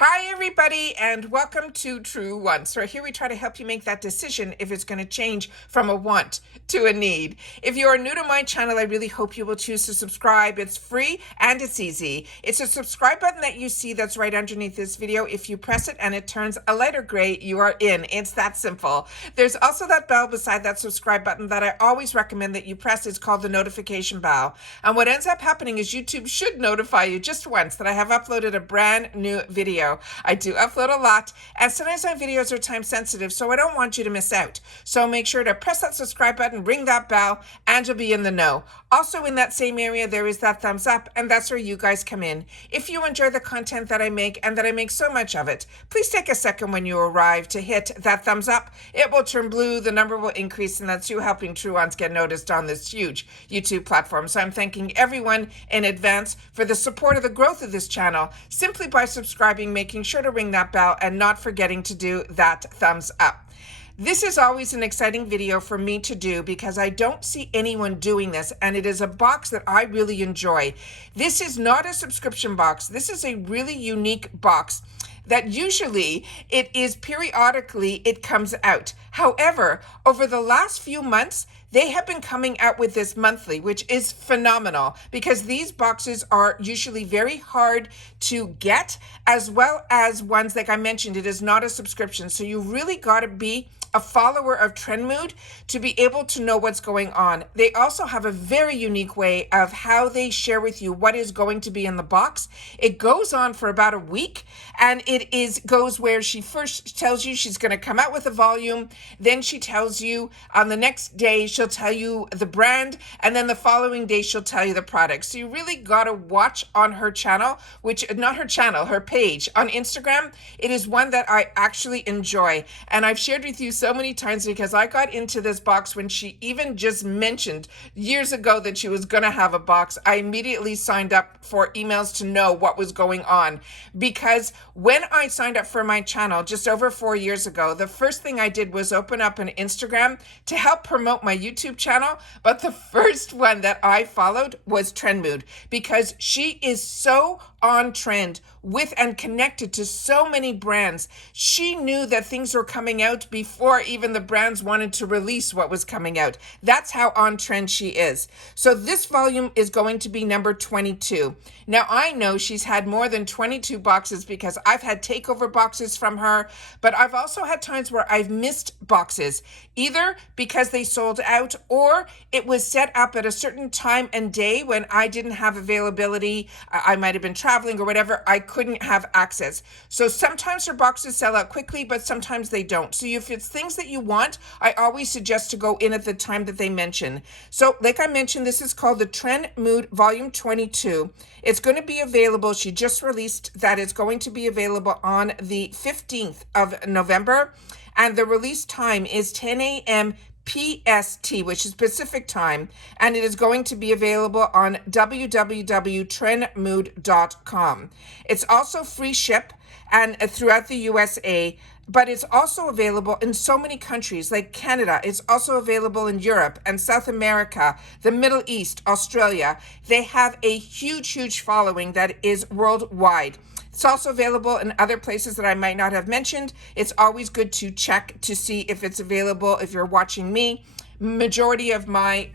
Hi, everybody, and welcome to True Wants. So here we try to help you make that decision if it's going to change from a want to a need. If you are new to my channel, I really hope you will choose to subscribe. It's free and it's easy. It's a subscribe button that you see that's right underneath this video. If you press it and it turns a lighter gray, you are in. It's that simple. There's also that bell beside that subscribe button that I always recommend that you press. It's called the notification bell. And what ends up happening is YouTube should notify you just once that I have uploaded a brand new video. I do upload a lot, and sometimes my videos are time sensitive, so I don't want you to miss out. So make sure to press that subscribe button, ring that bell, and you'll be in the know. Also in that same area, there is that thumbs up, and that's where you guys come in. If you enjoy the content that I make, and that I make so much of it, please take a second when you arrive to hit that thumbs up. It will turn blue, the number will increase, and that's you helping True Ones get noticed on this huge YouTube platform. So I'm thanking everyone in advance for the support of the growth of this channel, simply by subscribing, making sure to ring that bell, and not forgetting to do that thumbs up. This is always an exciting video for me to do because I don't see anyone doing this, and it is a box that I really enjoy. This is not a subscription box. This is a really unique box that usually it is periodically it comes out. However, over the last few months, they have been coming out with this monthly, which is phenomenal because these boxes are usually very hard to get, as well as ones, like I mentioned, it is not a subscription. So you really got to be a follower of Trendmood to be able to know what's going on. They also have a very unique way of how they share with you what is going to be in the box. It goes on for about a week, and it goes where she first tells you she's going to come out with a volume, then she tells you on the next day she'll tell you the brand, and then the following day she'll tell you the product. So you really got to watch on her channel, her page on Instagram. It is one that I actually enjoy, and I've shared with you so many times because I got into this box when she even just mentioned years ago that she was going to have a box. I immediately signed up for emails to know what was going on, because when I signed up for my channel just over 4 years ago, the first thing I did was open up an Instagram to help promote my YouTube channel. But the first one that I followed was Trendmood, because she is so on trend with and connected to so many brands. She knew that things were coming out before even the brands wanted to release what was coming out. That's how on trend she is. So this volume is going to be number 22. Now I know she's had more than 22 boxes because I've had takeover boxes from her, but I've also had times where I've missed boxes, either because they sold out or it was set up at a certain time and day when I didn't have availability. I might have been traveling or whatever. I couldn't have access. So sometimes her boxes sell out quickly, but sometimes they don't. So if it's things that you want, I always suggest to go in at the time that they mention. So like I mentioned, this is called the Trendmood Volume 22. It's going to be available. She just released that it's going to be available on the 15th of November. And the release time is 10 a.m. PST, which is Pacific time, and it is going to be available on www.trendmood.com. It's also free ship and throughout the USA, but it's also available in so many countries like Canada. It's also available in Europe and South America, the Middle East, Australia. They have a huge, huge following that is worldwide. It's also available in other places that I might not have mentioned. It's always good to check to see if it's available if you're watching me. Majority of my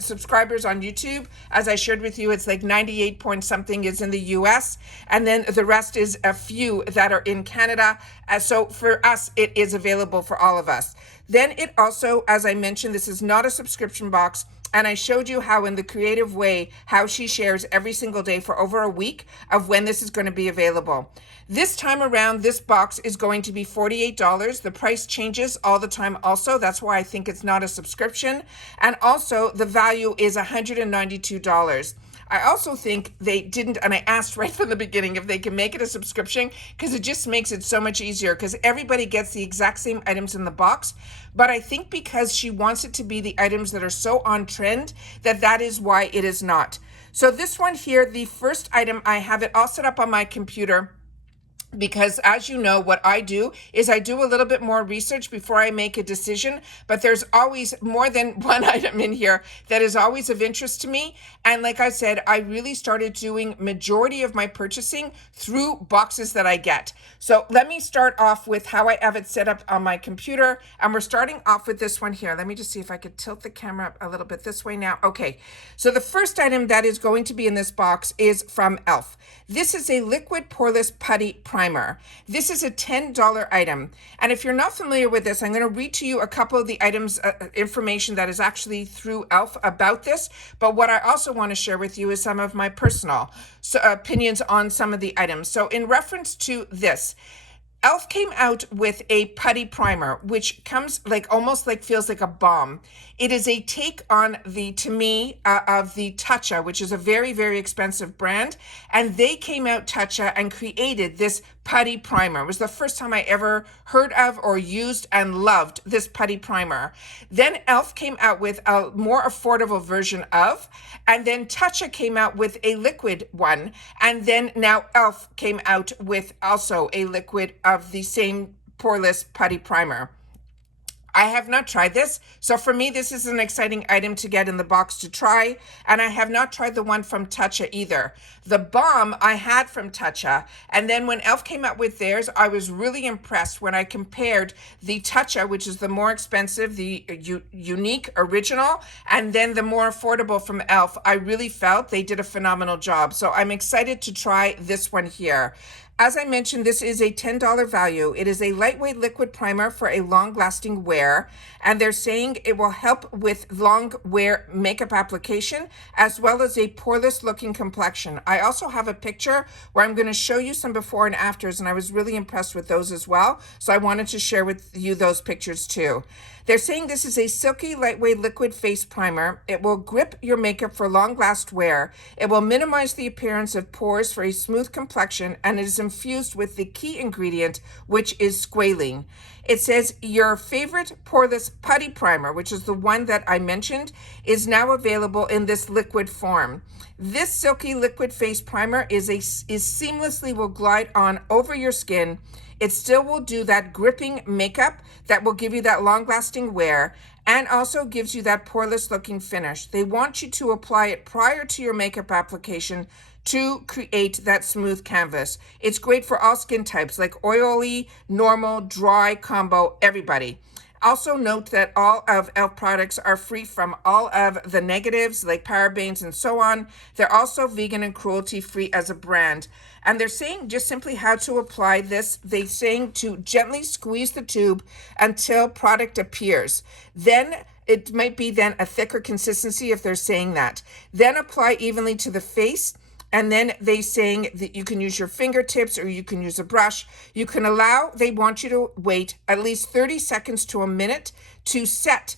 subscribers on YouTube, as I shared with you, it's like 98 point something is in the US, and then the rest is a few that are in Canada. So for us, it is available for all of us. Then it also, as I mentioned, this is not a subscription box. And I showed you how in the creative way, how she shares every single day for over a week of when this is going to be available. This time around, this box is going to be $48. The price changes all the time also. That's why I think it's not a subscription. And also the value is $192. I also think they didn't, and I asked right from the beginning if they can make it a subscription, because it just makes it so much easier, because everybody gets the exact same items in the box. But I think because she wants it to be the items that are so on trend, that is why it is not. So this one here, the first item, I have it all set up on my computer. because as you know, what I do is I do a little bit more research before I make a decision, but there's always more than one item in here that is always of interest to me. And like I said, I really started doing majority of my purchasing through boxes that I get. So let me start off with how I have it set up on my computer. And we're starting off with this one here. Let me just see if I could tilt the camera up a little bit this way now. Okay, so the first item that is going to be in this box is from e.l.f. This is a liquid poreless putty primer. This is a $10 item. And if you're not familiar with this, I'm going to read to you a couple of the items, information that is actually through e.l.f. about this. But what I also want to share with you is some of my personal opinions on some of the items. So in reference to this, e.l.f. came out with a putty primer, which comes like almost like feels like a balm. It is a take on the, to me, of the Tatcha, which is a very, very expensive brand. And they came out, Tatcha, and created this putty primer. It was the first time I ever heard of or used and loved this putty primer. Then e.l.f. came out with a more affordable version of, and then Tatcha came out with a liquid one. And then now e.l.f. came out with also a liquid of the same poreless putty primer. I have not tried this, so for me, this is an exciting item to get in the box to try, and I have not tried the one from Tatcha either. The balm I had from Tatcha, and then when e.l.f. came out with theirs, I was really impressed when I compared the Tatcha, which is the more expensive, the unique original, and then the more affordable from e.l.f. I really felt they did a phenomenal job, so I'm excited to try this one here. As I mentioned, this is a $10 value. It is a lightweight liquid primer for a long-lasting wear, and they're saying it will help with long wear makeup application as well as a poreless looking complexion. I also have a picture where I'm going to show you some before and afters, and I was really impressed with those as well, so I wanted to share with you those pictures too. They're saying this is a silky, lightweight liquid face primer. It will grip your makeup for long-last wear. It will minimize the appearance of pores for a smooth complexion, and it is infused with the key ingredient, which is squalene. It says your favorite poreless putty primer, which is the one that I mentioned, is now available in this liquid form. This silky liquid face primer is seamlessly will glide on over your skin. It still will do that gripping makeup that will give you that long-lasting wear and also gives you that poreless looking finish. They want you to apply it prior to your makeup application to create that smooth canvas. It's great for all skin types like oily, normal, dry, combo, everybody. Also note that all of e.l.f. products are free from all of the negatives like parabens and so on. They're also vegan and cruelty free as a brand. And they're saying just simply how to apply this. They're saying to gently squeeze the tube until product appears. Then it might be then a thicker consistency if they're saying that. Then apply evenly to the face. And then they saying that you can use your fingertips or you can use a brush. You can allow, they want you to wait at least 30 seconds to a minute to set,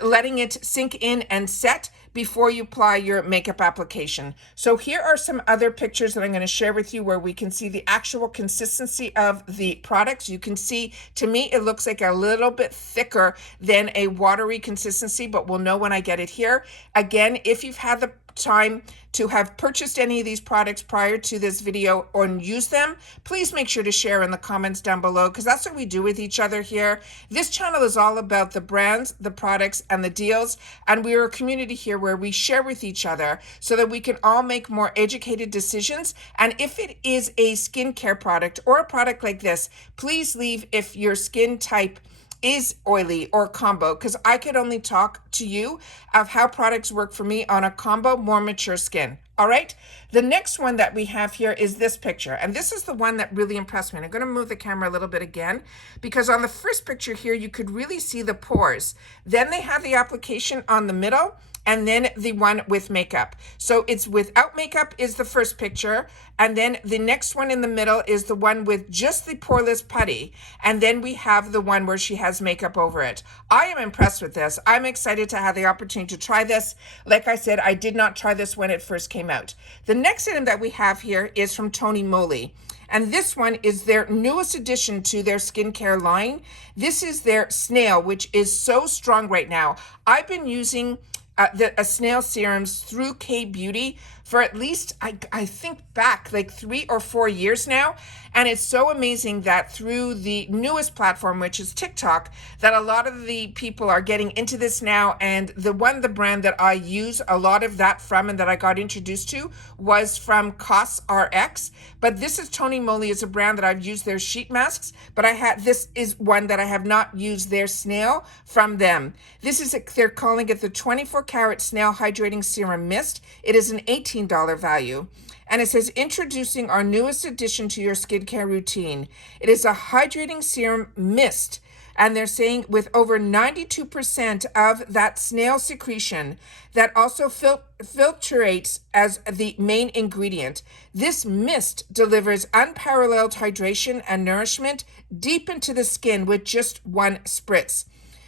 letting it sink in and set before you apply your makeup application. So here are some other pictures that I'm going to share with you where we can see the actual consistency of the products. You can see, to me, it looks like a little bit thicker than a watery consistency, but we'll know when I get it here. Again, if you've had the time to have purchased any of these products prior to this video or use them, please make sure to share in the comments down below, because that's what we do with each other here. This channel is all about the brands, the products, and the deals, and we're a community here where we share with each other so that we can all make more educated decisions. And if it is a skincare product or a product like this, please leave if your skin type is oily or combo, because I could only talk to you of how products work for me on a combo, more mature skin. All right. The next one that we have here is this picture. And this is the one that really impressed me. And I'm going to move the camera a little bit again, because on the first picture here, you could really see the pores. Then they have the application on the middle, and then the one with makeup. So it's without makeup is the first picture. And then the next one in the middle is the one with just the poreless putty. And then we have the one where she has makeup over it. I am impressed with this. I'm excited to have the opportunity to try this. Like I said, I did not try this when it first came out. The next item that we have here is from Moly. And this one is their newest addition to their skincare line. This is their Snail, which is so strong right now. I've been using a Snail serums through K Beauty for at least, I think back like 3 or 4 years now. And it's so amazing that through the newest platform, which is TikTok, that a lot of the people are getting into this now. And the brand that I use a lot of that from and that I got introduced to was from CosRx. But this is Tony Moly, is a brand that I've used their sheet masks, but this is one that I have not used, their Snail from them. They're calling it the 24 karat Snail Hydrating Serum Mist. It is an $18 value. And it says, introducing our newest addition to your skincare routine. It is a hydrating serum mist. And they're saying with over 92% of that snail secretion that also filtrates as the main ingredient. This mist delivers unparalleled hydration and nourishment deep into the skin with just one spritz.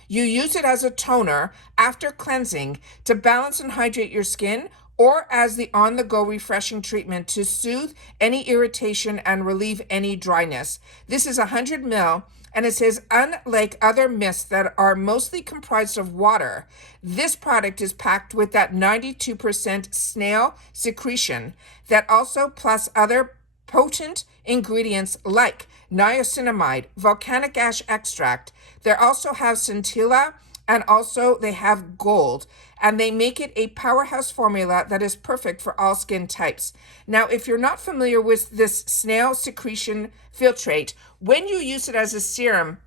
You use it as a toner after cleansing to balance and hydrate your skin, or as the on-the-go refreshing treatment to soothe any irritation and relieve any dryness. This is 100 ml, and it says, unlike other mists that are mostly comprised of water, this product is packed with that 92% snail secretion that also plus other potent ingredients like niacinamide, volcanic ash extract. They also have scintilla, and also they have gold, and they make it a powerhouse formula that is perfect for all skin types. Now, if you're not familiar with this snail secretion filtrate, when you use it as a serum,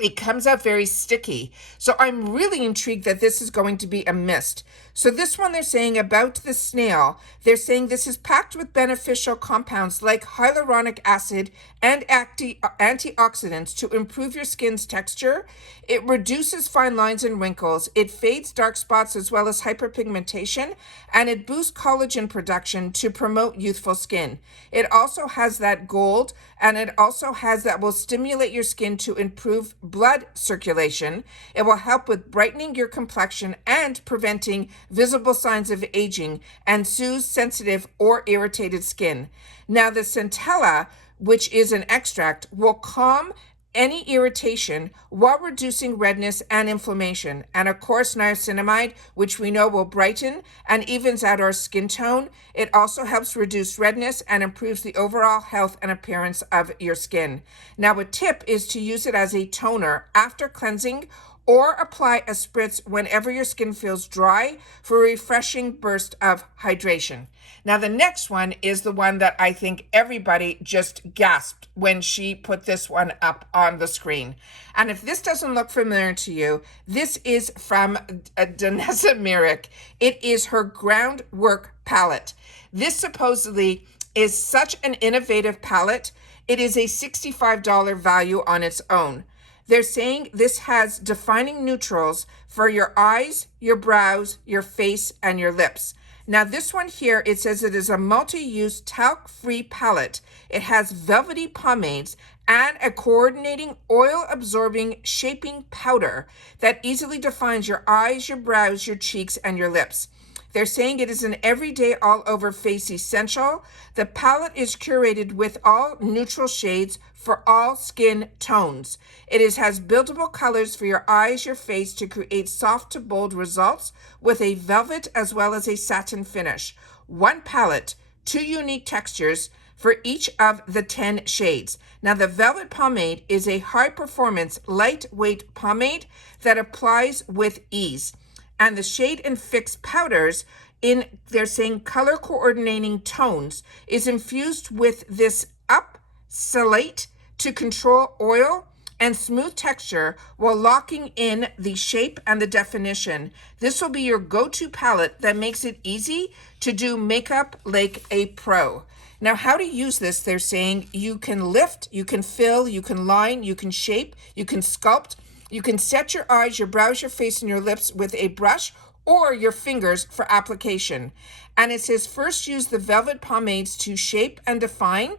it comes out very sticky. So I'm really intrigued that this is going to be a mist. So this one, they're saying about the snail, they're saying this is packed with beneficial compounds like hyaluronic acid and antioxidants to improve your skin's texture. It reduces fine lines and wrinkles. It fades dark spots as well as hyperpigmentation, and it boosts collagen production to promote youthful skin. It also has that gold, and it also has that will stimulate your skin to improve blood circulation. It will help with brightening your complexion and preventing visible signs of aging and soothe sensitive or irritated skin. Now, the centella, which is an extract, will calm any irritation while reducing redness and inflammation. And of course, niacinamide, which we know will brighten and evens out our skin tone. It also helps reduce redness and improves the overall health and appearance of your skin. Now, a tip is to use it as a toner after cleansing, or apply a spritz whenever your skin feels dry for a refreshing burst of hydration. Now, the next one is the one that I think everybody just gasped when she put this one up on the screen. And if this doesn't look familiar to you, this is from Danessa Myricks. It is her groundwork palette. This supposedly is such an innovative palette. It is a $65 value on its own. They're saying this has defining neutrals for your eyes, your brows, your face, and your lips. Now, this one here, it says it is a multi-use talc-free palette. It has velvety pomades and a coordinating oil-absorbing shaping powder that easily defines your eyes, your brows, your cheeks, and your lips. They're saying it is an everyday all-over face essential. The palette is curated with all neutral shades for all skin tones. It has buildable colors for your eyes, your face to create soft to bold results with a velvet as well as a satin finish. One palette, 2 unique textures for each of the 10 shades. Now, the Velvet Pomade is a high-performance, lightweight pomade that applies with ease. And the Shade and Fix powders, they're saying color coordinating tones, is infused with this up-salate to control oil and smooth texture while locking in the shape and the definition. This will be your go-to palette that makes it easy to do makeup like a pro. Now, how to use this, they're saying you can lift, you can fill, you can line, you can shape, you can sculpt. You can set your eyes, your brows, your face, and your lips with a brush or your fingers for application. And it says first use the Velvet Pomades to shape and define,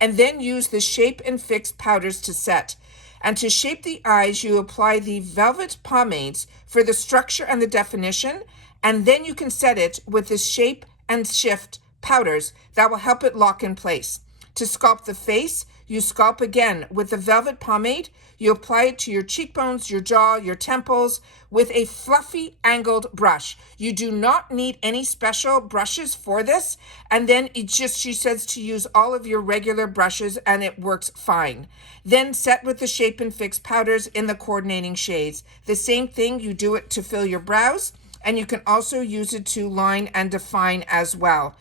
and then use the Shape and Fix powders to set. And to shape the eyes, you apply the Velvet Pomades for the structure and the definition, and then you can set it with the Shape and Shift powders that will help it lock in place. To sculpt the face, you sculpt again with the Velvet Pomade. You apply it to your cheekbones, your jaw, your temples with a fluffy angled brush. You do not need any special brushes for this. And then she says to use all of your regular brushes and it works fine. Then set with the Shape and Fix powders in the coordinating shades. The same thing, you do it to fill your brows, and you can also use it to line and define as well.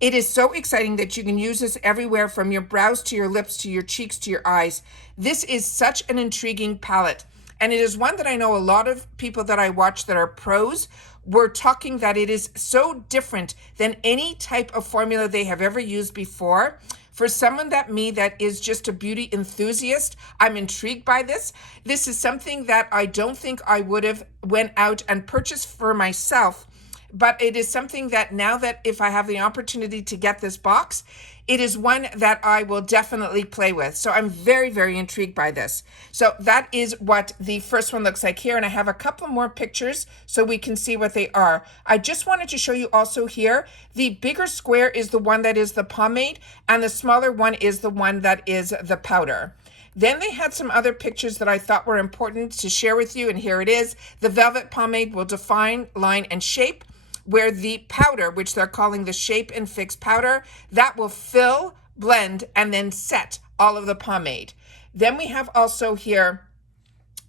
It is so exciting that you can use this everywhere from your brows to your lips to your cheeks to your eyes. This is such an intriguing palette. And it is one that I know a lot of people that I watch that are pros were talking that it is so different than any type of formula they have ever used before. For someone that is just a beauty enthusiast, I'm intrigued by this. This is something that I don't think I would have went out and purchased for myself. But it is something that now that if I have the opportunity to get this box, it is one that I will definitely play with. So I'm very, very intrigued by this. So that is what the first one looks like here. And I have a couple more pictures so we can see what they are. I just wanted to show you also here, the bigger square is the one that is the pomade and the smaller one is the one that is the powder. Then they had some other pictures that I thought were important to share with you. And here it is. The Velvet Pomade will define, line, and shape, where the powder, which they're calling the Shape and Fix powder, that will fill, blend, and then set all of the pomade. Then we have also here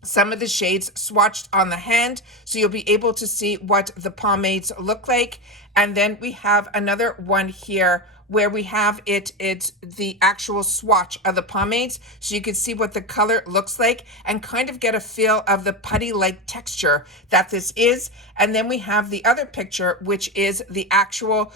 some of the shades swatched on the hand, so you'll be able to see what the pomades look like. And then we have another one here where we have it's the actual swatch of the pomades, so you can see what the color looks like and kind of get a feel of the putty-like texture that this is. And then we have the other picture, which is the actual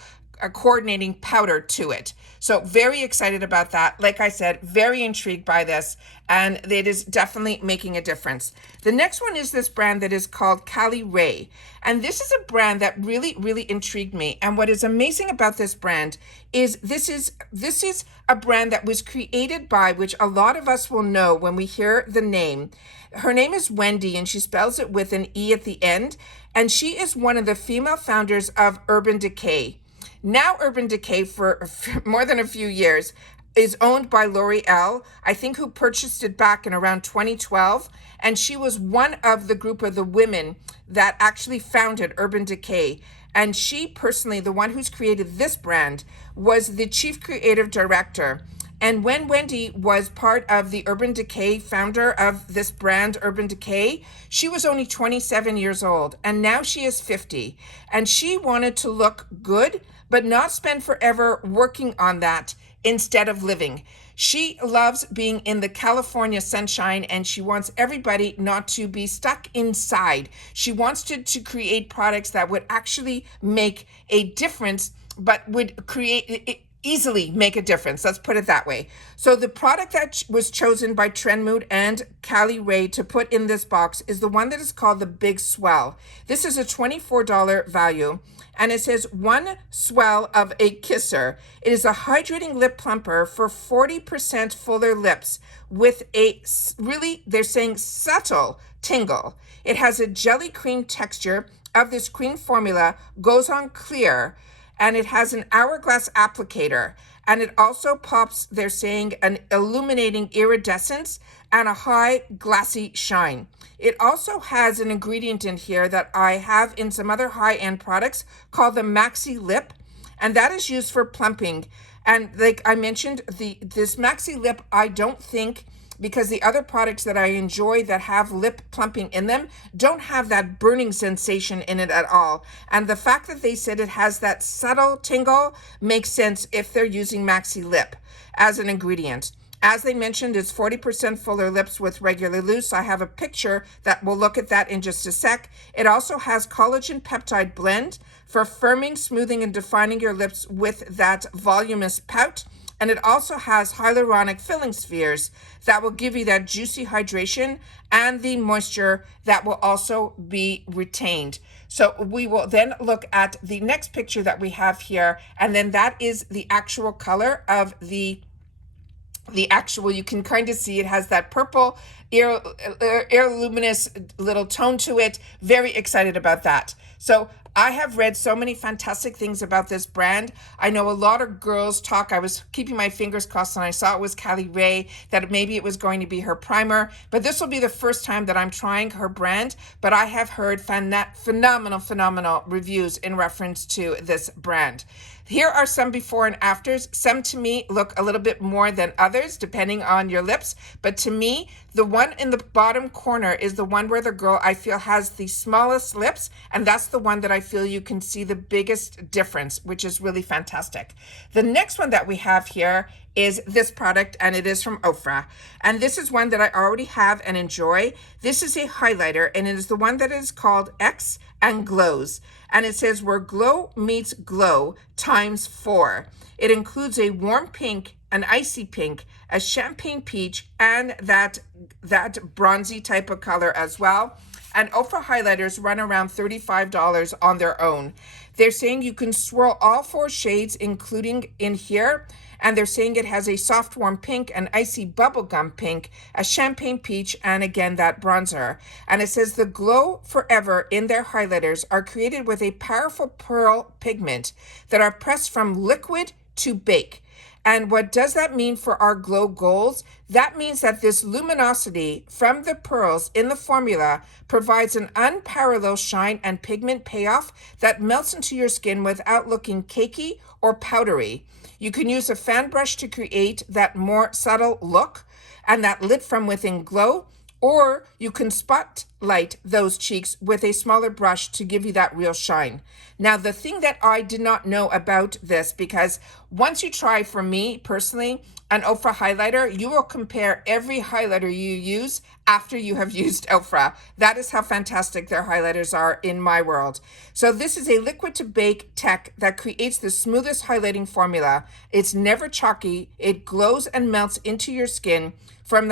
coordinating powder to it. So very excited about that. Like I said, very intrigued by this, and it is definitely making a difference. The next one is this brand that is called Ray. And this is a brand that really, really intrigued me. And what is amazing about this brand is this is a brand that was created by, which a lot of us will know when we hear the name. Her name is Wendy, and she spells it with an E at the end. And she is one of the female founders of Urban Decay. Now Urban Decay, for more than a few years, is owned by L'Oreal, I think, who purchased it back in around 2012. And she was one of the group of the women that actually founded Urban Decay. And she personally, the one who's created this brand, was the chief creative director. And when Wendy was part of the Urban Decay, founder of this brand, Urban Decay, she was only 27 years old. And now she is 50. And she wanted to look good, but not spend forever working on that instead of living. She loves being in the California sunshine, and she wants everybody not to be stuck inside. She wants to create products that would actually make a difference, but would easily make a difference. Let's put it that way. So the product that was chosen by Trendmood and Ray to put in this box is the one that is called the Big Swell. This is a $24 value. And it says 1 swell of a kisser. It is a hydrating lip plumper for 40% fuller lips with a really, they're saying, subtle tingle. It has a jelly cream texture of this cream formula, goes on clear, and it has an hourglass applicator. And it also pops, they're saying, an illuminating iridescence and a high glassy shine. It also has an ingredient in here that I have in some other high-end products called the Maxi Lip, and that is used for plumping. And like I mentioned, this Maxi Lip, I don't think, because the other products that I enjoy that have lip plumping in them don't have that burning sensation in it at all. And the fact that they said it has that subtle tingle makes sense if they're using Maxi Lip as an ingredient. As they mentioned, it's 40% fuller lips with regular loose. I have a picture that will look at that in just a sec. It also has collagen peptide blend for firming, smoothing, and defining your lips with that voluminous pout. And it also has hyaluronic filling spheres that will give you that juicy hydration and the moisture that will also be retained. So we will then look at the next picture that we have here. And then that is the actual color of the actual, you can kind of see it has that purple air luminous little tone to it. Very excited about that. So I have read so many fantastic things about this brand. I know a lot of girls talk. I was keeping my fingers crossed and I saw it was Callie Ray, that maybe it was going to be her primer, but this will be the first time that I'm trying her brand, but I have heard phenomenal reviews in reference to this brand. Here are some before and afters. Some to me look a little bit more than others, depending on your lips. But to me, the one in the bottom corner is the one where the girl I feel has the smallest lips. And that's the one that I feel you can see the biggest difference, which is really fantastic. The next one that we have here is this product, and it is from Ofra. And this is one that I already have and enjoy. This is a highlighter, and it is the one that is called X and Glows. And it says where glow meets glow times 4. It includes a warm pink, an icy pink, a champagne peach, and that bronzy type of color as well. And Ofra highlighters run around $35 on their own. They're saying you can swirl all 4 shades, including in here. And they're saying it has a soft warm pink, an icy bubblegum pink, a champagne peach, and again that bronzer. And it says the Glow Forever in their highlighters are created with a powerful pearl pigment that are pressed from liquid to bake. And what does that mean for our glow goals? That means that this luminosity from the pearls in the formula provides an unparalleled shine and pigment payoff that melts into your skin without looking cakey or powdery. You can use a fan brush to create that more subtle look and that lit from within glow, or you can spotlight those cheeks with a smaller brush to give you that real shine. Now, the thing that I did not know about this, because once you try, for me personally, an Ofra highlighter, you will compare every highlighter you use after you have used Ofra. That is how fantastic their highlighters are in my world. So this is a liquid to bake tech that creates the smoothest highlighting formula. It's never chalky. It glows and melts into your skin from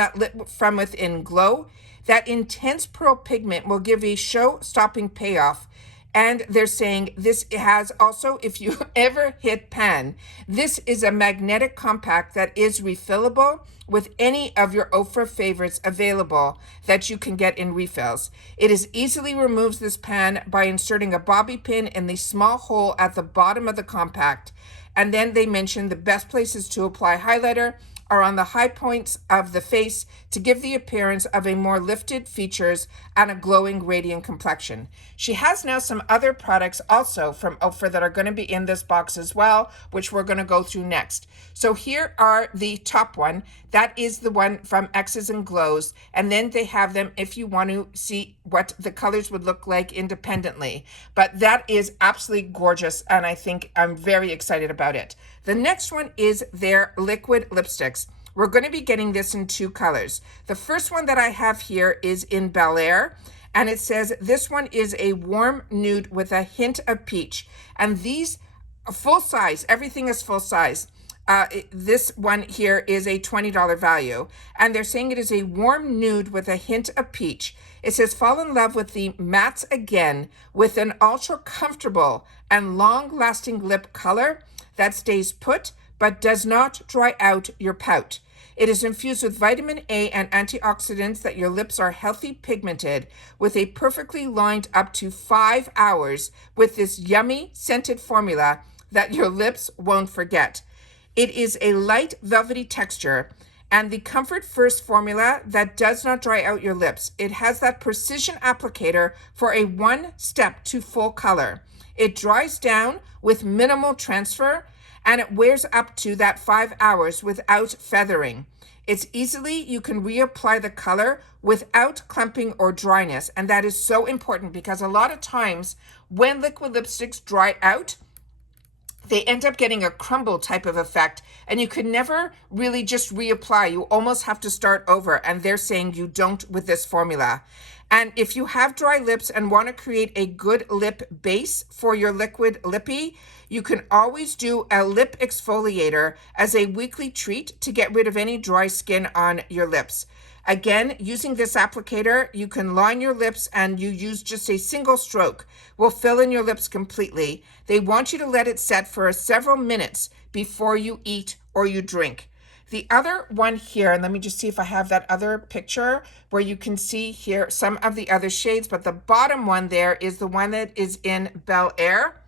within glow. That intense pearl pigment will give a show-stopping payoff. And they're saying this has also, if you ever hit pan, this is a magnetic compact that is refillable with any of your Ofra favorites available that you can get in refills. It is easily removes this pan by inserting a bobby pin in the small hole at the bottom of the compact. And then they mention the best places to apply highlighter are on the high points of the face to give the appearance of a more lifted features and a glowing, radiant complexion. She has now some other products also from Ofra that are going to be in this box as well, which we're going to go through next. So here are the top one. That is the one from X's and Glows. And then they have them if you want to see what the colors would look like independently. But that is absolutely gorgeous, and I think I'm very excited about it. The next one is their liquid lipsticks. We're going to be getting this in 2 colors. The first one that I have here is in Bel Air, and it says this one is a warm nude with a hint of peach. And these full size, everything is full size. This one here is a $20 value, and they're saying it is a warm nude with a hint of peach. It says fall in love with the mattes again with an ultra comfortable and long lasting lip color that stays put but does not dry out your pout. It is infused with vitamin A and antioxidants that your lips are healthy pigmented with a perfectly lined up to 5 hours with this yummy scented formula that your lips won't forget. It is a light velvety texture and the Comfort First formula that does not dry out your lips. It has that precision applicator for a 1 step to full color. It dries down with minimal transfer, and it wears up to that 5 hours without feathering. It's easily, you can reapply the color without clumping or dryness, and that is so important because a lot of times when liquid lipsticks dry out, they end up getting a crumble type of effect, and you could never really just reapply. You almost have to start over, and they're saying you don't with this formula. And if you have dry lips and want to create a good lip base for your liquid lippy, you can always do a lip exfoliator as a weekly treat to get rid of any dry skin on your lips. Again, using this applicator, you can line your lips and you use just a single stroke. Will fill in your lips completely. They want you to let it set for several minutes before you eat or you drink. The other one here, and let me just see if I have that other picture where you can see here some of the other shades, but the bottom one there is the one that is in Bel Air.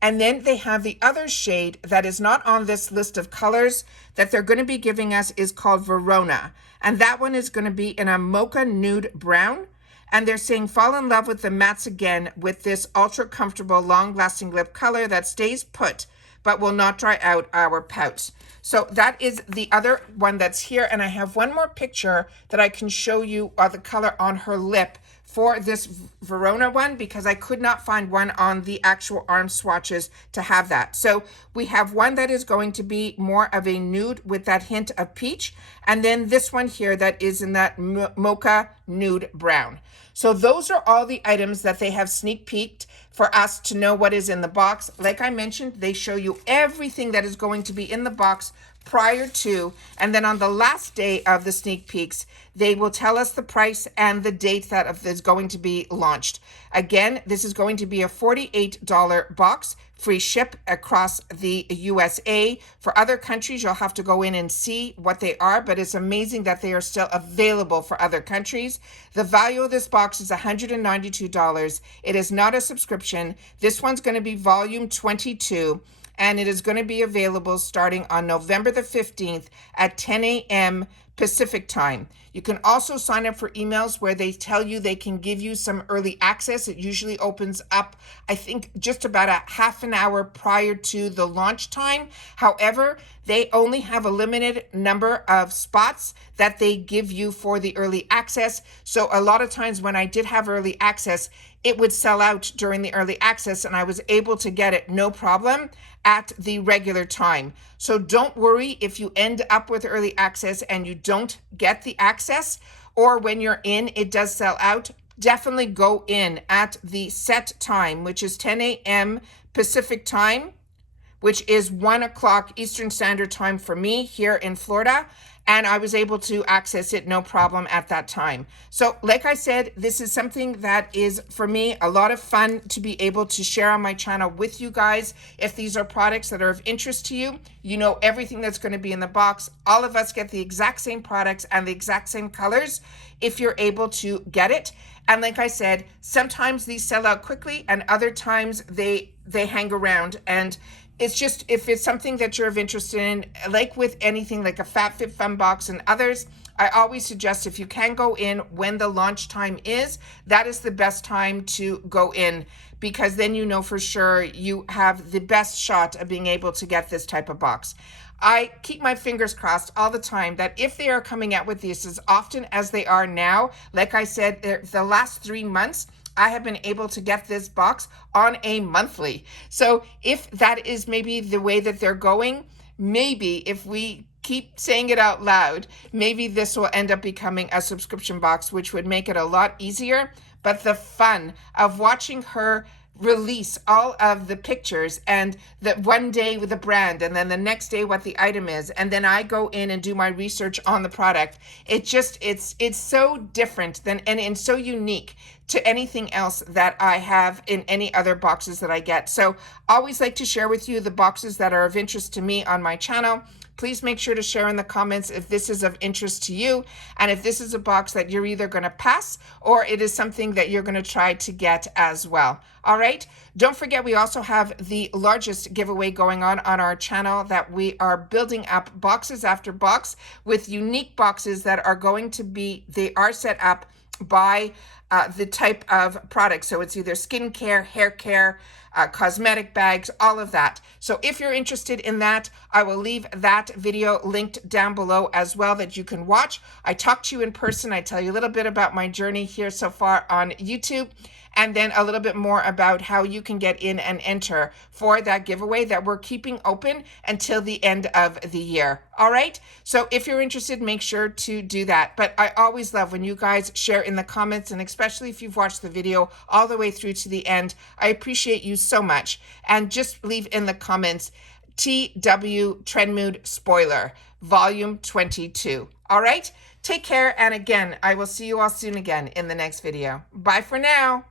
And then they have the other shade that is not on this list of colors that they're going to be giving us is called Verona. And that one is going to be in a mocha nude brown. And they're saying fall in love with the mattes again with this ultra comfortable long lasting lip color that stays put but will not dry out our pouts. So that is the other one that's here. And I have one more picture that I can show you of the color on her lip for this Verona one, because I could not find one on the actual arm swatches to have that. So we have one that is going to be more of a nude with that hint of peach. And then this one here that is in that mocha nude brown. So those are all the items that they have sneak peeked for us to know what is in the box. Like I mentioned, they show you everything that is going to be in the box prior to, and then on the last day of the sneak peeks, they will tell us the price and the date that is going to be launched. Again, this is going to be a $48 box, free ship across the USA. For other countries, you'll have to go in and see what they are, but it's amazing that they are still available for other countries. The value of this box is $192. It is not a subscription. This one's going to be volume 22. And it is going to be available starting on November the 15th at 10 a.m. Pacific time. You can also sign up for emails where they tell you they can give you some early access. It usually opens up, I think, just about a half an hour prior to the launch time. However, they only have a limited number of spots that they give you for the early access. So a lot of times when I did have early access, it would sell out during the early access and I was able to get it no problem at the regular time. So don't worry if you end up with early access and you don't get the access, or when you're in, it does sell out. Definitely go in at the set time, which is 10 a.m. Pacific time, which is 1 o'clock Eastern Standard Time for me here in Florida. And I was able to access it no problem at that time. So like I said, this is something that is, for me, a lot of fun to be able to share on my channel with you guys. If these are products that are of interest to you, you know everything that's going to be in the box. All of us get the exact same products and the exact same colors if you're able to get it. And like I said, sometimes these sell out quickly and other times they hang around. And it's just, if it's something that you're of interest in, like with anything like a FabFitFun box and others, I always suggest if you can go in when the launch time is, that is the best time to go in, because then you know for sure you have the best shot of being able to get this type of box. I keep my fingers crossed all the time that if they are coming out with this as often as they are now, like I said, the last 3 months, I have been able to get this box on a monthly. So if that is maybe the way that they're going, maybe if we keep saying it out loud, maybe this will end up becoming a subscription box, which would make it a lot easier. But the fun of watching her release all of the pictures, and that one day with the brand and then the next day what the item is, and then I go in and do my research on the product, it's so different than and so unique to anything else that I have in any other boxes that I get. So always like to share with you the boxes that are of interest to me on my channel. Please make sure to share in the comments if this is of interest to you, and if this is a box that you're either going to pass or it is something that you're going to try to get as well. All right. Don't forget, we also have the largest giveaway going on our channel, that we are building up boxes after box with unique boxes that are going to be, they are set up by the type of product. So it's either skincare, hair care, cosmetic bags, all of that. So if you're interested in that, I will leave that video linked down below as well that you can watch. I talk to you in person. I tell you a little bit about my journey here so far on YouTube, and then a little bit more about how you can get in and enter for that giveaway that we're keeping open until the end of the year. All right. So if you're interested, make sure to do that. But I always love when you guys share in the comments, and especially if you've watched the video all the way through to the end. I appreciate you so much. And just leave in the comments, TW Trendmood Spoiler, Volume 22. All right. Take care. And again, I will see you all soon again in the next video. Bye for now.